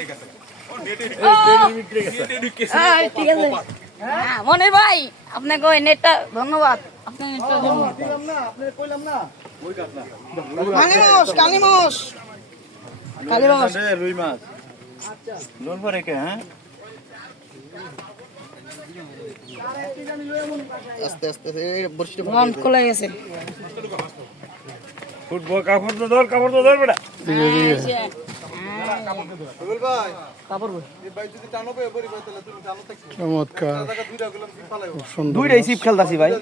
ঠিক আছে মনে ভাই আপনাকে ওই নেটটা ধন্যবাদ আপনি নেটটা ধন্যবাদ কালিমাস রুই মাছ লোন পরে কে হ্যাঁ আস্তে আস্তে বর্ষিটা মন খোলা গেছে ফুটবল কাপড় তো ধর বেটা চমৎকার দুইটাই সিপ খেলতাছি ভাই